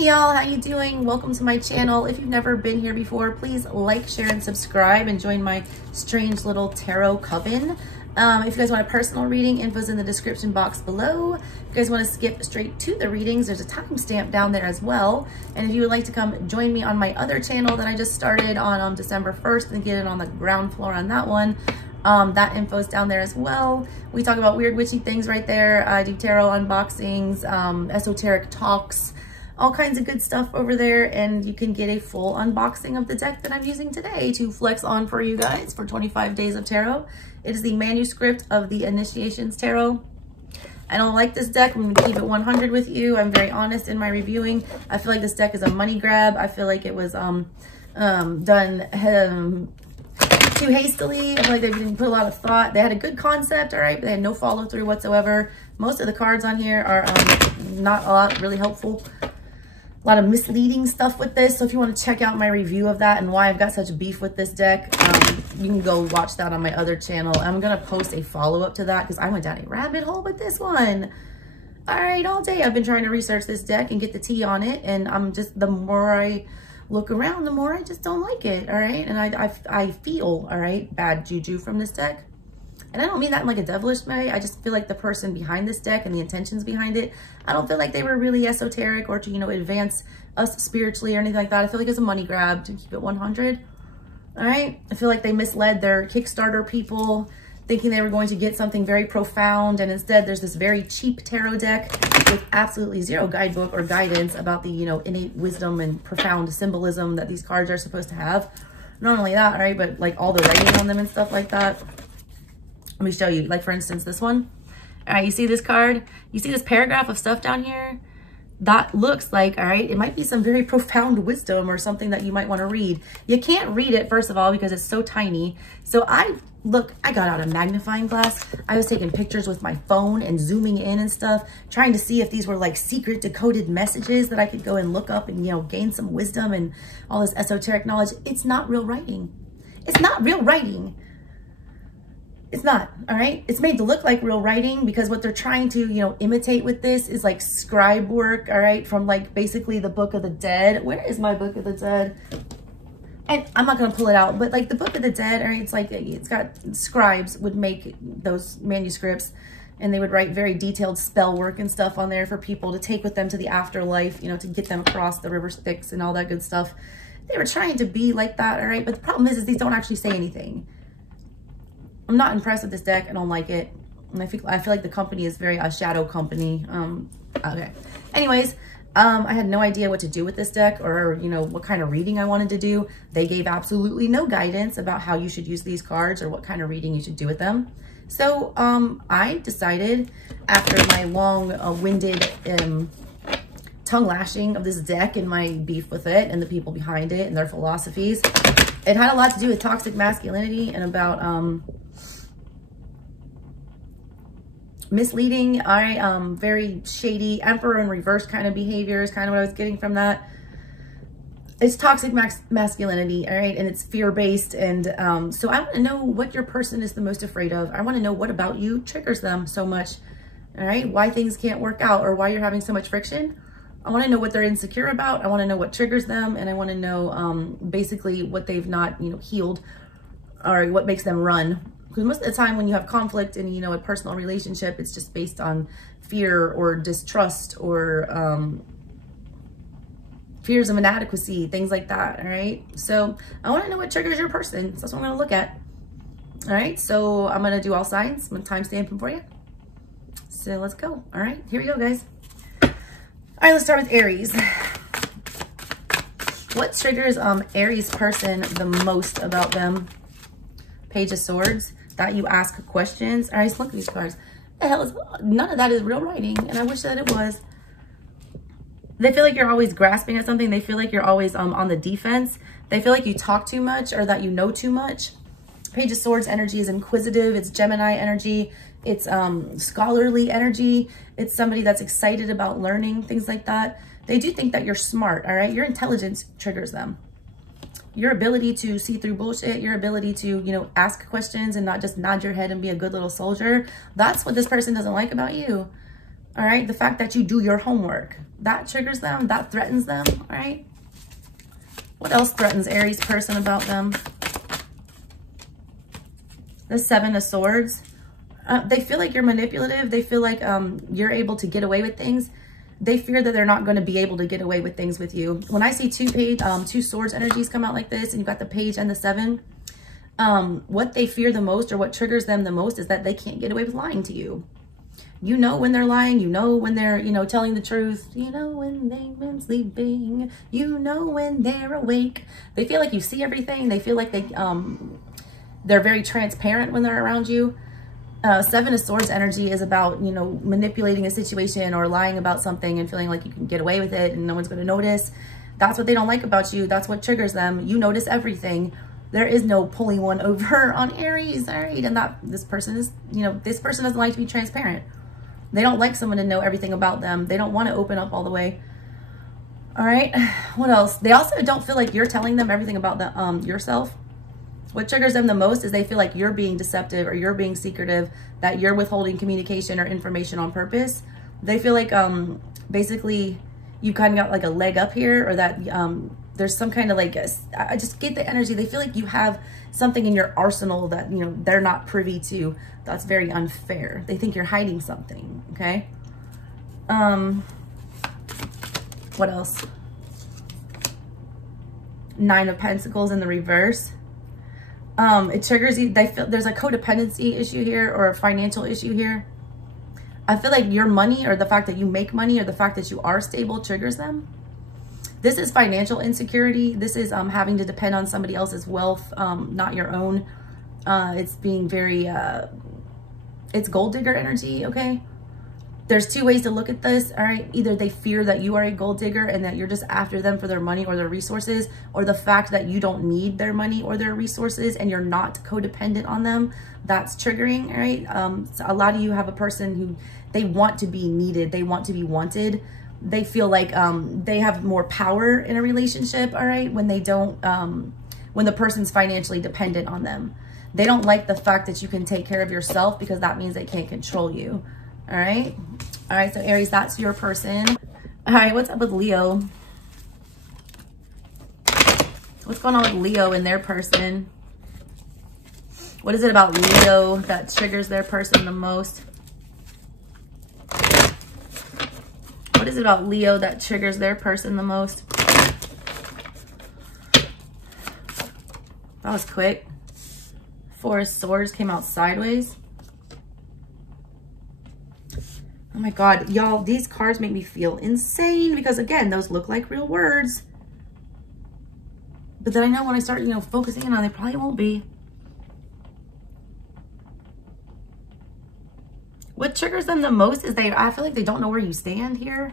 Hey y'all, how you doing? Welcome to my channel. If you've never been here before, please like, share, and subscribe and join my strange little tarot coven. If you guys want a personal reading, info's in the description box below. If you guys want to skip straight to the readings, there's a timestamp down there as well. And if you would like to come join me on my other channel that I just started on December 1st and get it on the ground floor on that one, that info is down there as well. We talk about weird witchy things right there. I do tarot unboxings, esoteric talks, all kinds of good stuff over there, and you can get a full unboxing of the deck that I'm using today to flex on for you guys for 25 days of tarot. It is the manuscript of the Initiations Tarot. I don't like this deck. I'm gonna keep it 100 with you. I'm very honest in my reviewing. I feel like this deck is a money grab. I feel like it was done too hastily. I feel like they didn't put a lot of thought. They had a good concept, all right, but they had no follow through whatsoever. Most of the cards on here are not a lot really helpful. A lot of misleading stuff with this. So if you want to check out my review of that and why I've got such beef with this deck, you can go watch that on my other channel. I'm going to post a follow-up to that because I went down a rabbit hole with this one. All right, all day I've been trying to research this deck and get the tea on it. And I'm just, the more I look around, the more I just don't like it. All right. And I feel, all right, bad juju from this deck. And I don't mean that in like a devilish way. I just feel like the person behind this deck and the intentions behind it, I don't feel like they were really esoteric or to, you know, advance us spiritually or anything like that. I feel like it's a money grab to keep it 100. All right. I feel like they misled their Kickstarter people thinking they were going to get something very profound. And instead there's this very cheap tarot deck with absolutely zero guidebook or guidance about the, you know, innate wisdom and profound symbolism that these cards are supposed to have. Not only that, right, but like all the writing on them and stuff like that. Let me show you, like for instance, this one. All right, you see this card? You see this paragraph of stuff down here? That looks like, all right, it might be some very profound wisdom or something that you might want to read. You can't read it, first of all, because it's so tiny. So I got out a magnifying glass. I was taking pictures with my phone and zooming in and stuff, trying to see if these were like secret decoded messages that I could go and look up and, you know, gain some wisdom and all this esoteric knowledge. It's not real writing. It's not real writing. It's not, all right? It's made to look like real writing because what they're trying to, you know, imitate with this is like scribe work, all right? From like basically the Book of the Dead. Where is my Book of the Dead? And I'm not gonna pull it out, but like the Book of the Dead, all right? It's like, it's got, scribes would make those manuscripts and they would write very detailed spell work and stuff on there for people to take with them to the afterlife, you know, to get them across the river Styx and all that good stuff. They were trying to be like that, all right? But the problem is these don't actually say anything. I'm not impressed with this deck. I don't like it. And I feel like the company is very a shadow company. Okay. Anyways, I had no idea what to do with this deck or, you know, what kind of reading I wanted to do. They gave absolutely no guidance about how you should use these cards or what kind of reading you should do with them. So I decided after my long-winded tongue lashing of this deck and my beef with it and the people behind it and their philosophies, it had a lot to do with toxic masculinity and about misleading, very shady emperor in reverse kind of behavior is kind of what I was getting from that. It's toxic masculinity, all right, and it's fear-based, and so I want to know what your person is the most afraid of. I want to know what about you triggers them so much, all right, why things can't work out or why you're having so much friction. I want to know what they're insecure about. I want to know what triggers them, and I want to know basically what they've not, you know, healed or what makes them run. Because most of the time when you have conflict in, you know, a personal relationship, it's just based on fear or distrust or fears of inadequacy, things like that, all right? So I want to know what triggers your person. So that's what I'm going to look at. All right, so I'm going to do all signs. I'm going to timestamp them for you. So let's go. All right, here we go, guys. All right, let's start with Aries. What triggers Aries person the most about them? Page of Swords. That you ask questions. All right, let's look at these cards. The hell is, none of that is real writing, and I wish that it was. They feel like you're always grasping at something. They feel like you're always on the defense. They feel like you talk too much or that you know too much. Page of Swords energy is inquisitive. It's Gemini energy. It's scholarly energy. It's somebody that's excited about learning, things like that. They do think that you're smart, all right? Your intelligence triggers them. Your ability to see through bullshit, your ability to, you know, ask questions and not just nod your head and be a good little soldier. That's what this person doesn't like about you. All right. The fact that you do your homework, that triggers them, that threatens them. All right. What else threatens Aries person about them? The Seven of Swords. They feel like you're manipulative. They feel like you're able to get away with things. They fear that they're not going to be able to get away with things with you. When I see two swords energies come out like this, and you've got the Page and the Seven, what they fear the most, or what triggers them the most, is that they can't get away with lying to you. You know when they're lying. You know when they're, telling the truth. You know when they've been sleeping. You know when they're awake. They feel like you see everything. They feel like they're very transparent when they're around you. Seven of Swords energy is about, manipulating a situation or lying about something and feeling like you can get away with it and no one's going to notice. That's what they don't like about you. That's what triggers them. You notice everything. There is no pulling one over on Aries. All right. And this person is, this person doesn't like to be transparent. They don't like someone to know everything about them. They don't want to open up all the way. All right. What else? They also don't feel like you're telling them everything about yourself. What triggers them the most is they feel like you're being deceptive or you're being secretive, that you're withholding communication or information on purpose. They feel like basically you kind of got like a leg up here, or that there's some kind of like, I just get the energy. They feel like you have something in your arsenal that, they're not privy to. That's very unfair. They think you're hiding something. Okay. What else? Nine of Pentacles in the reverse. It triggers you. They feel there's a codependency issue here, or a financial issue here. I feel like your money, or the fact that you make money, or the fact that you are stable, triggers them. This is financial insecurity. This is having to depend on somebody else's wealth, not your own. It's being very, it's gold digger energy, okay? There's two ways to look at this, all right? Either they fear that you are a gold digger and that you're just after them for their money or their resources, or the fact that you don't need their money or their resources and you're not codependent on them. That's triggering, all right? So a lot of you have a person who, they want to be needed. They want to be wanted. They feel like they have more power in a relationship, all right? When they don't, when the person's financially dependent on them. They don't like the fact that you can take care of yourself, because that means they can't control you. All right. All right. So Aries, that's your person. All right. What's up with Leo? What's going on with Leo and their person? What is it about Leo that triggers their person the most? What is it about Leo that triggers their person the most? That was quick. Four of Swords came out sideways. Oh my God, y'all, these cards make me feel insane, because again, those look like real words. But then I know when I start, focusing in on, they probably won't be. What triggers them the most is I feel like they don't know where you stand here.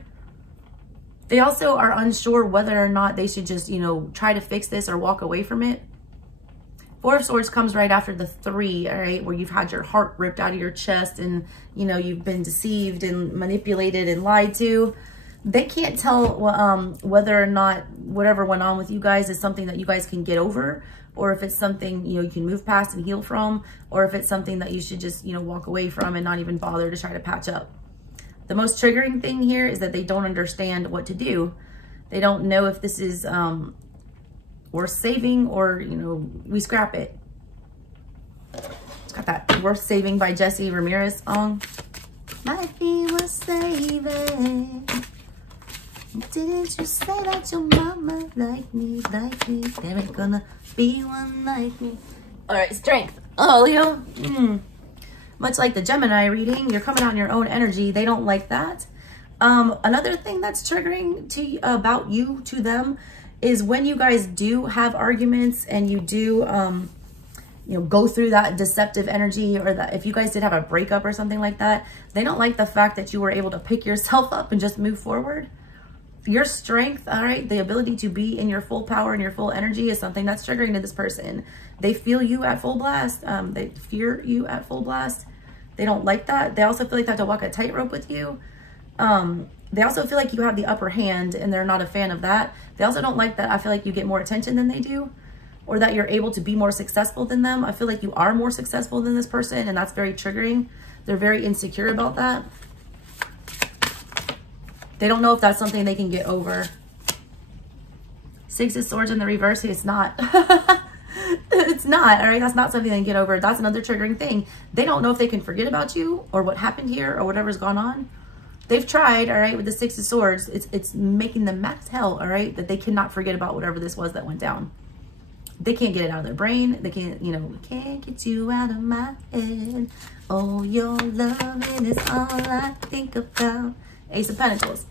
They also are unsure whether or not they should just, try to fix this or walk away from it. Four of Swords comes right after the 3, all right, where you've had your heart ripped out of your chest and, you've been deceived and manipulated and lied to. They can't tell whether or not whatever went on with you guys is something that you guys can get over, or if it's something, you can move past and heal from, or if it's something that you should just, walk away from and not even bother to try to patch up. The most triggering thing here is that they don't understand what to do. They don't know if this is worth saving, or, we scrap it. It's got that Worth Saving by Jesse Ramirez song. Might be worth saving. Didn't you say that your mama like me? There ain't gonna be one like me. All right, Strength. Oh, Leo. Much like the Gemini reading, you're coming out in your own energy. They don't like that. Another thing that's triggering about you to them is when you guys do have arguments and you do, go through that deceptive energy, or that if you guys did have a breakup or something like that, they don't like the fact that you were able to pick yourself up and just move forward. Your strength, all right, the ability to be in your full power and your full energy is something that's triggering to this person. They feel you at full blast. They fear you at full blast. They don't like that. They also feel like they have to walk a tightrope with you. They also feel like you have the upper hand, and they're not a fan of that. They also don't like that I feel like you get more attention than they do, or that you're able to be more successful than them. I feel like you are more successful than this person, and that's very triggering. They're very insecure about that. They don't know if that's something they can get over. Six of Swords in the reverse, it's not. It's not, all right? That's not something they can get over. That's another triggering thing. They don't know if they can forget about you or what happened here or whatever's gone on. They've tried, all right, with the Six of Swords. It's making them mad as hell, all right, that they cannot forget about whatever this was that went down. They can't get it out of their brain. They can't, you know, can't get you out of my head. Oh, your loving is all I think about. Ace of Pentacles.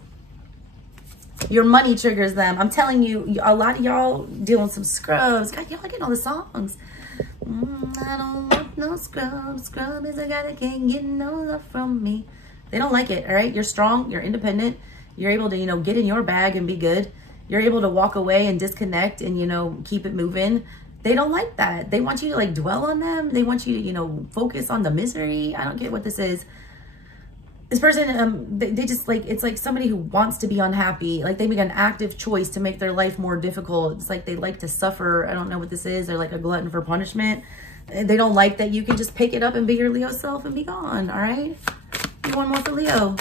Your money triggers them. I'm telling you, a lot of y'all doing some scrubs. God, y'all getting all the songs. I don't want no scrub. Scrub is a guy that can't get no love from me. They don't like it, all right? You're strong. You're independent. You're able to, you know, get in your bag and be good. You're able to walk away and disconnect and, you know, keep it moving. They don't like that. They want you to, like, dwell on them. They want you to, you know, focus on the misery. I don't get what this is. This person, they just, like, it's like somebody who wants to be unhappy. Like, they make an active choice to make their life more difficult. It's like they like to suffer. I don't know what this is. They're like a glutton for punishment. They don't like that you can just pick it up and be your Leo self and be gone, all right? One more for Leo.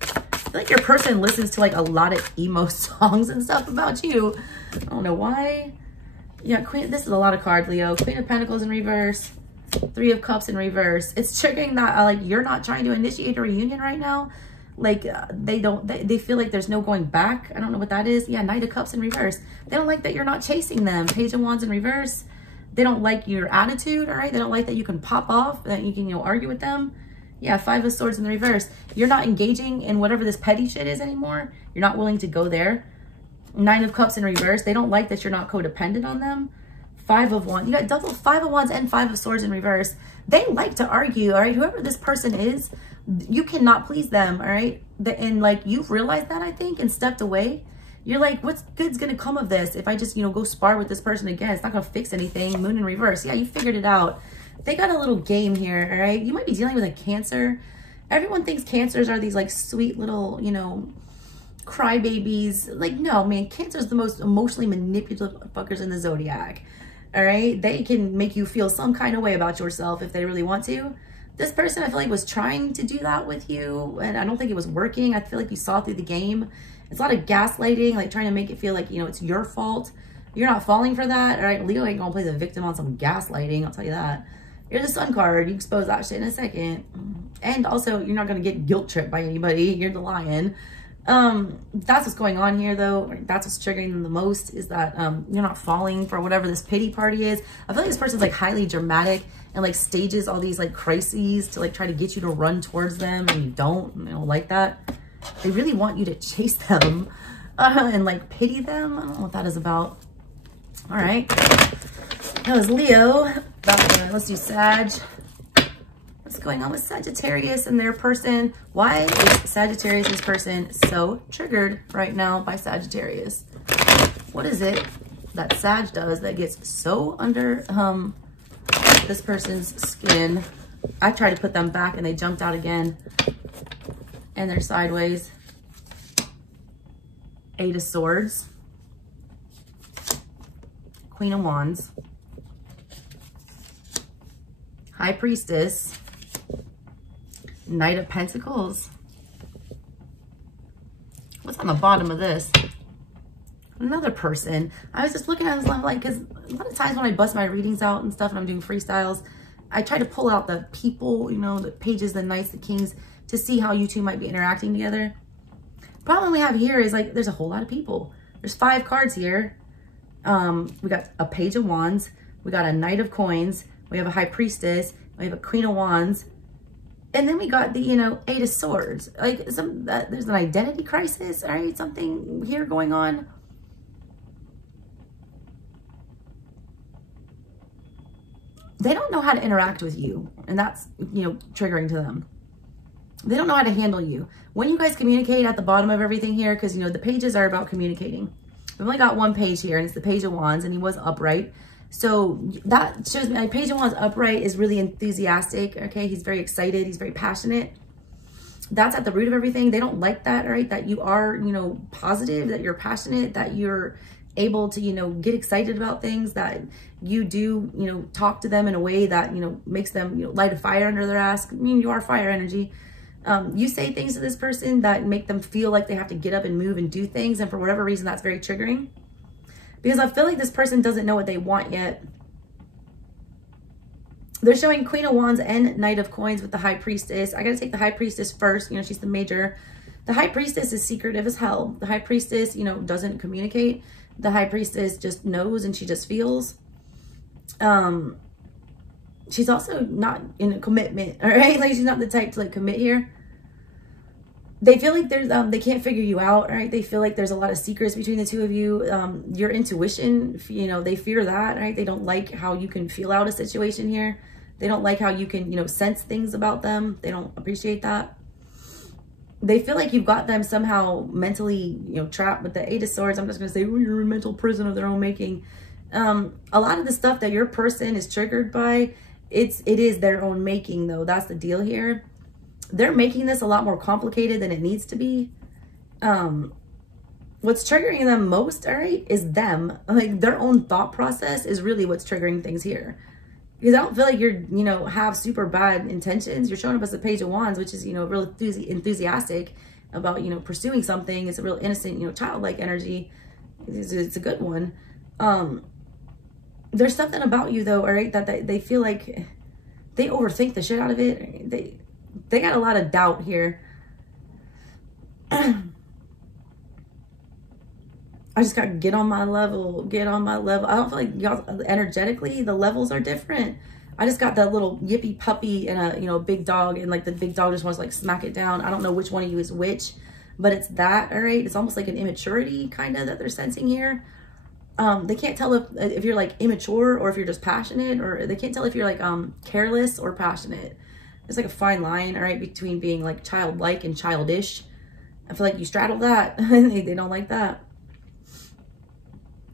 I feel like your person listens to, like, a lot of emo songs and stuff about you. I don't know why. Yeah, Queen, this is a lot of cards, Leo. Queen of Pentacles in reverse. Three of Cups in reverse. It's triggering that, like, you're not trying to initiate a reunion right now. Like, they feel like there's no going back. I don't know what that is. Yeah, Knight of Cups in reverse. They don't like that you're not chasing them. Page of Wands in reverse. They don't like your attitude, all right? They don't like that you can pop off, that you can, you know, argue with them. Yeah, Five of Swords in the reverse. You're not engaging in whatever this petty shit is anymore. You're not willing to go there. Nine of Cups in reverse. They don't like that you're not codependent on them. Five of Wands. You got double Five of Wands and Five of Swords in reverse. They like to argue, all right? Whoever this person is, you cannot please them, all right? And, like, you've realized that, I think, and stepped away. You're like, what's good's going to come of this if I just, you know, go spar with this person again? It's not going to fix anything. Moon in reverse. Yeah, you figured it out. They got a little game here, all right? You might be dealing with a Cancer. Everyone thinks Cancers are these, like, sweet little, you know, crybabies. Like, no, man, Cancer's the most emotionally manipulative fuckers in the zodiac, all right? They can make you feel some kind of way about yourself if they really want to. This person, I feel like, was trying to do that with you, and I don't think it was working. I feel like you saw through the game. It's a lot of gaslighting, like trying to make it feel like, you know, it's your fault. You're not falling for that, all right? Leo ain't gonna play the victim on some gaslighting, I'll tell you that. You're the Sun card. You expose that shit in a second. And also, you're not going to get guilt tripped by anybody. You're the Lion. That's what's going on here, though. That's what's triggering them the most, is that you're not falling for whatever this pity party is. I feel like this person's, like, highly dramatic and, like, stages all these, like, crises to, like, try to get you to run towards them, and you don't. And they don't like that. They really want you to chase them and, like, pity them. I don't know what that is about. All right. That was Leo. Let's do Sag. What's going on with Sagittarius and their person? Why is Sagittarius' person so triggered right now by Sagittarius? What is it that Sag does that gets so under this person's skin? I tried to put them back and they jumped out again. And they're sideways. Eight of Swords. Queen of Wands. High Priestess. Knight of Pentacles. What's on the bottom of this? Another person. I was just looking at this, like, because a lot of times when I bust my readings out and stuff and I'm doing freestyles, I try to pull out the people, you know, the pages, the knights, the kings, to see how you two might be interacting together. Problem we have here is, like, there's a whole lot of people. There's 5 cards here. We got a Page of Wands. We got a Knight of Coins. We have a High Priestess. We have a Queen of Wands. And then we got the, you know, Eight of Swords. Like, there's an identity crisis, all right? Something here going on. They don't know how to interact with you. And that's, you know, triggering to them. They don't know how to handle you. When you guys communicate at the bottom of everything here, because, you know, the pages are about communicating. We've only got one page here, and it's the Page of Wands, and he was upright. So that shows me, like, Page of Wands upright is really enthusiastic, okay? He's very excited. He's very passionate. That's at the root of everything. They don't like that, all right? That you are, you know, positive, that you're passionate, that you're able to, you know, get excited about things, that you do, you know, talk to them in a way that, you know, makes them, you know, light a fire under their ass. I mean, you are fire energy. You say things to this person that make them feel like they have to get up and move and do things. And for whatever reason, that's very triggering. Because I feel like this person doesn't know what they want yet. They're showing Queen of Wands and Knight of Coins with the High Priestess. I got to take the High Priestess first. You know, she's the major. The High Priestess is secretive as hell. The High Priestess, you know, doesn't communicate. The High Priestess just knows and she just feels. She's also not in a commitment, all right? Like, she's not the type to, like, commit here. They feel like there's, they can't figure you out, all right? They feel like there's a lot of secrets between the two of you. Your intuition, you know, they fear that, right? They don't like how you can feel out a situation here. They don't like how you can, you know, sense things about them. They don't appreciate that. They feel like you've got them somehow mentally, you know, trapped with the Eight of Swords. I'm just going to say, oh, you're a mental prison of their own making. A lot of the stuff that your person is triggered by, it is their own making, though. That's the deal here. They're making this a lot more complicated than it needs to be. What's triggering them most, all right, is them. Like, their own thought process is really what's triggering things here. Because I don't feel like you're, you know, have super bad intentions. You're showing up as a Page of Wands, which is, you know, real enthusiastic about, you know, pursuing something. It's a real innocent, you know, childlike energy. It's a good one. There's something about you, though, all right, that they feel like they overthink the shit out of it. They got a lot of doubt here. I just got to get on my level, get on my level. I don't feel like y'all energetically, the levels are different. I just got that little yippy puppy and a, you know, big dog, and like the big dog just wants to like smack it down. I don't know which one of you is which, but it's that, all right? It's almost like an immaturity kind of that they're sensing here. They can't tell if you're like immature or if you're just passionate, or they can't tell if you're like careless or passionate. There's like a fine line, all right, between being like childlike and childish. I feel like you straddle that. They don't like that.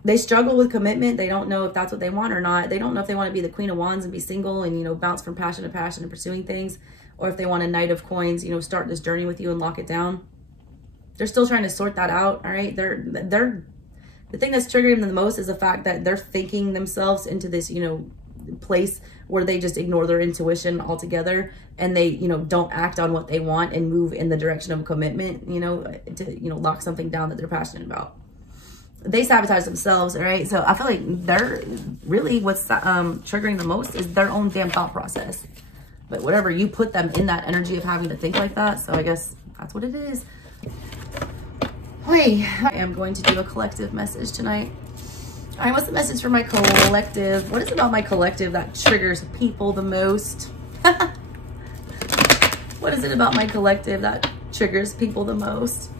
They struggle with commitment. They don't know if that's what they want or not. They don't know if they want to be the Queen of Wands and be single and, you know, bounce from passion to passion and pursuing things, or if they want a Knight of Coins, you know, start this journey with you and lock it down. They're still trying to sort that out, all right? The thing that's triggering them the most is the fact that they're thinking themselves into this, you know, place where they just ignore their intuition altogether, and they, you know, don't act on what they want and move in the direction of a commitment, you know, to, you know, lock something down that they're passionate about. They sabotage themselves, all right? So I feel like they're really what's triggering the most is their own damn thought process. But whatever, you put them in that energy of having to think like that. So I guess that's what it is. Hey, I am going to do a collective message tonight. All right, what's the message for my collective? What is it about my collective that triggers people the most? What is it about my collective that triggers people the most?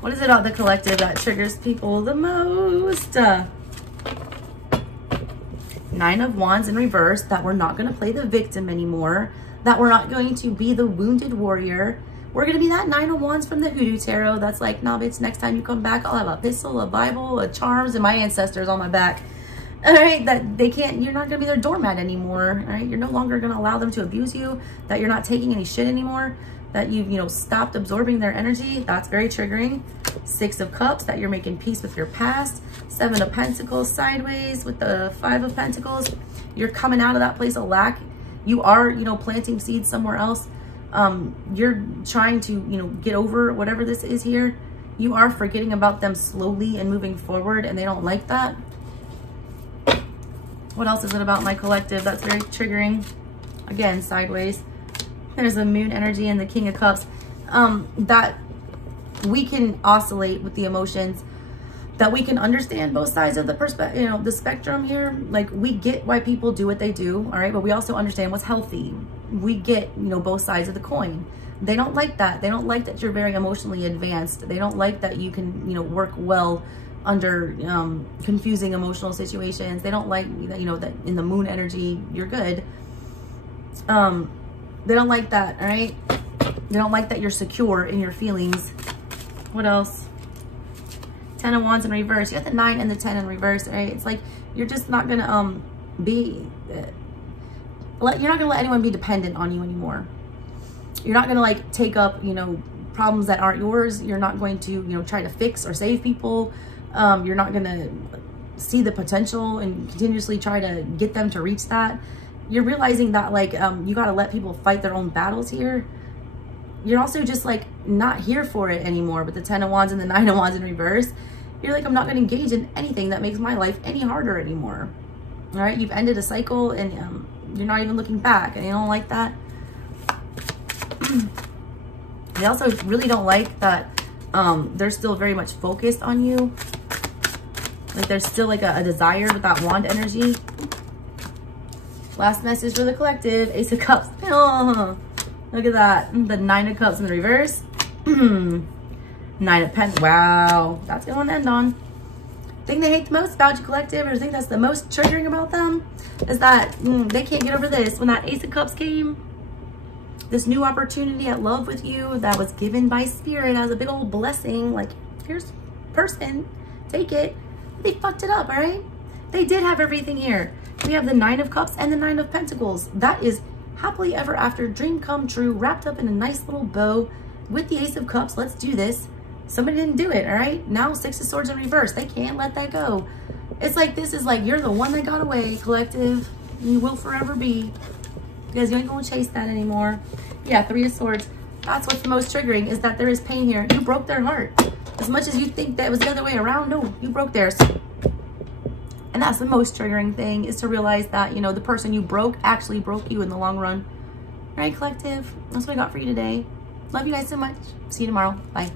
What is it about the collective that triggers people the most? Nine of Wands in reverse, that we're not going to play the victim anymore, that we're not going to be the wounded warrior. We're going to be that Nine of Wands from the Hoodoo Tarot that's like, nah, bitch, next time you come back, I'll have a pistol, a Bible, a charms, and my ancestors on my back. All right, that they can't, you're not going to be their doormat anymore. All right, you're no longer going to allow them to abuse you, that you're not taking any shit anymore, that you've, you know, stopped absorbing their energy. That's very triggering. Six of Cups, that you're making peace with your past. Seven of Pentacles sideways with the Five of Pentacles. You're coming out of that place of lack. You are, you know, planting seeds somewhere else. You're trying to, you know, get over whatever this is here. You are forgetting about them slowly and moving forward, and they don't like that. What else is it about my collective that's very triggering? Again, sideways. There's the Moon energy and the King of Cups. That we can oscillate with the emotions, that we can understand both sides of the perspective, you know, the spectrum here. Like, we get why people do what they do, all right? But we also understand what's healthy. We get, you know, both sides of the coin. They don't like that. They don't like that you're very emotionally advanced. They don't like that you can, you know, work well under confusing emotional situations. They don't like that, you know, that in the Moon energy, you're good. They don't like that, all right? They don't like that you're secure in your feelings. What else? Ten of Wands in reverse. You have the 9 and the 10 in reverse, right? It's like you're just not gonna you're not gonna let anyone be dependent on you anymore. You're not gonna like take up, you know, problems that aren't yours. You're not going to, you know, try to fix or save people. You're not gonna see the potential and continuously try to get them to reach that, you're realizing that like you got to let people fight their own battles here. You're also just like not here for it anymore. But the 10 of Wands and the 9 of Wands in reverse, you're like, I'm not going to engage in anything that makes my life any harder anymore. All right, you've ended a cycle and you're not even looking back, and you don't like that. They also really don't like that they're still very much focused on you. Like there's still like a desire with that wand energy. Last message for the collective, Ace of Cups. Oh, look at that. The 9 of Cups in the reverse. 9 of Pentacles. Wow, that's going to end on. Thing they hate the most about you, collective, or the thing that's the most triggering about them, is that they can't get over this. When that Ace of Cups came, this new opportunity at love with you that was given by Spirit as a big old blessing, like, here's person, take it. They fucked it up, all right? They did have everything here. We have the 9 of Cups and the 9 of Pentacles. That is happily ever after, dream come true, wrapped up in a nice little bow with the Ace of Cups. Let's do this. Somebody didn't do it, all right? Now 6 of Swords in reverse. They can't let that go. It's like, this is like, you're the one that got away, collective. You will forever be. Because you ain't gonna chase that anymore. Yeah, 3 of Swords. That's what's the most triggering, is that there is pain here. You broke their heart. As much as you think that it was the other way around, no, you broke theirs. And that's the most triggering thing, is to realize that, you know, the person you broke actually broke you in the long run. All right, collective? That's what I got for you today. Love you guys so much. See you tomorrow. Bye.